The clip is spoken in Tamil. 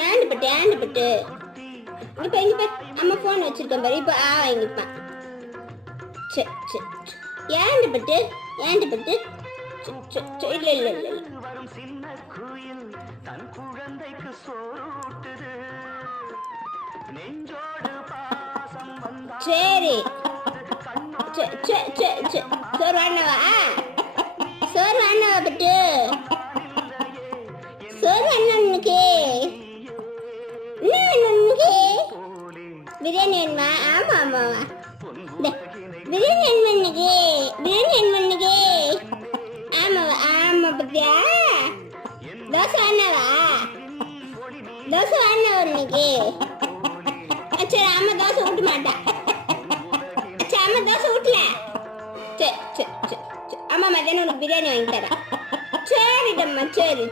ஏண்டு பட்டு இங்க அம்மா போன் வச்சிருக்கேன் பாரு. இப்போ வாங்கிப்பான். ஏண்டு பட்டு இல்ல இல்ல இல்ல சரி சோறு வாங்கினவா பட்டு சோறு வாங்கினு பிரியாணி வேணுமா? ஆமா ஆமாவா பிரியாணி வேணுமா? ஆமாவா? ஆமா பத்தியா தோசை வாங்கினவா இன்னைக்கு? சரி அம்மா தோசை ஊட்ட மாட்டா. சரி அம்மா தோசை ஊட்டல. சரி அம்மா மத்தியானம் உனக்கு பிரியாணி வாங்கி தரேன். சரிடம்மா சரி